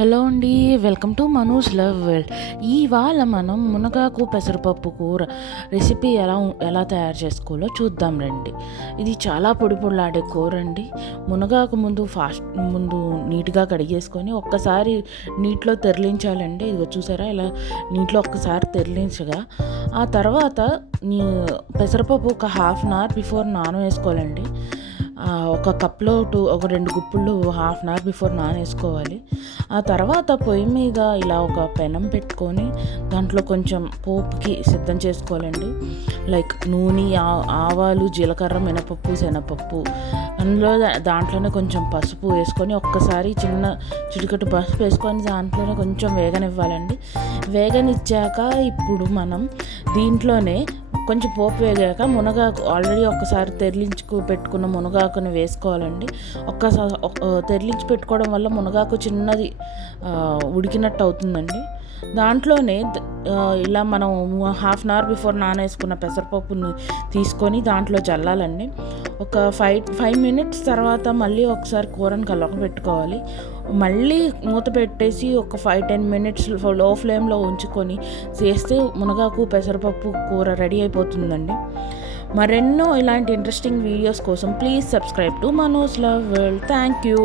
Hello అండి. Welcome to మనూస్ love world. ఇవాళ మనం మునగాకు పెసరపప్పు కూర రెసిపీ ఎలా తయారు చేసుకోవాలో చూద్దాం రండి. ఇది చాలా పొడి పొడిలాడే కూర అండి. మునగాకు ముందు నీట్గా కడిగేసుకొని ఒక్కసారి నీటిలో తెరలించాలండి. ఇదిగో చూసారా, ఇలా నీటిలో ఒక్కసారి తెరలించగా ఆ తర్వాత పెసరపప్పు ఒక హాఫ్ అన్ అవర్ బిఫోర్ నానవేసుకోవాలండి. ఒక కప్లో ఒక 2 గుప్పుళ్ళు హాఫ్ అన్ అవర్ బిఫోర్ నానేసుకోవాలి. ఆ తర్వాత పొయ్యి మీద ఇలా ఒక పెనం పెట్టుకొని దాంట్లో కొంచెం పోపుకి సిద్ధం చేసుకోవాలండి. లైక్ నూనె, ఆవాలు, జీలకర్ర, మినపప్పు, శనగపప్పు, దాంట్లోనే కొంచెం పసుపు వేసుకొని ఒక్కసారి చిటికెడు పసుపు వేసుకొని దాంట్లోనే కొంచెం వేగనివ్వాలండి. వేగనిచ్చాక ఇప్పుడు మనం దీంట్లోనే కొంచెం పోపు వేగాక మునగాకు ఆల్రెడీ ఒక్కసారి పెట్టుకున్న మునగాకుని వేసుకోవాలండి. తెరలించి పెట్టుకోవడం వల్ల మునగాకు చిన్నది ఉడికినట్టు అవుతుందండి. దాంట్లోనే ఇలా మనం హాఫ్ అన్ అవర్ బిఫోర్ నానేసుకున్న పెసరపప్పుని తీసుకొని దాంట్లో చల్లాలండి. ఒక 5 మినిట్స్ తర్వాత మళ్ళీ ఒకసారి కూరని పెట్టుకోవాలి. మళ్ళీ మూత పెట్టేసి ఒక 5-10 మినిట్స్ లో ఫ్లేమ్లో ఉంచుకొని చేస్తే మునగాకు పెసరపప్పు కూర రెడీ అయిపోతుందండి. మరెన్నో ఇలాంటి ఇంట్రెస్టింగ్ వీడియోస్ కోసం please subscribe to మనూస్ love world. Thank you.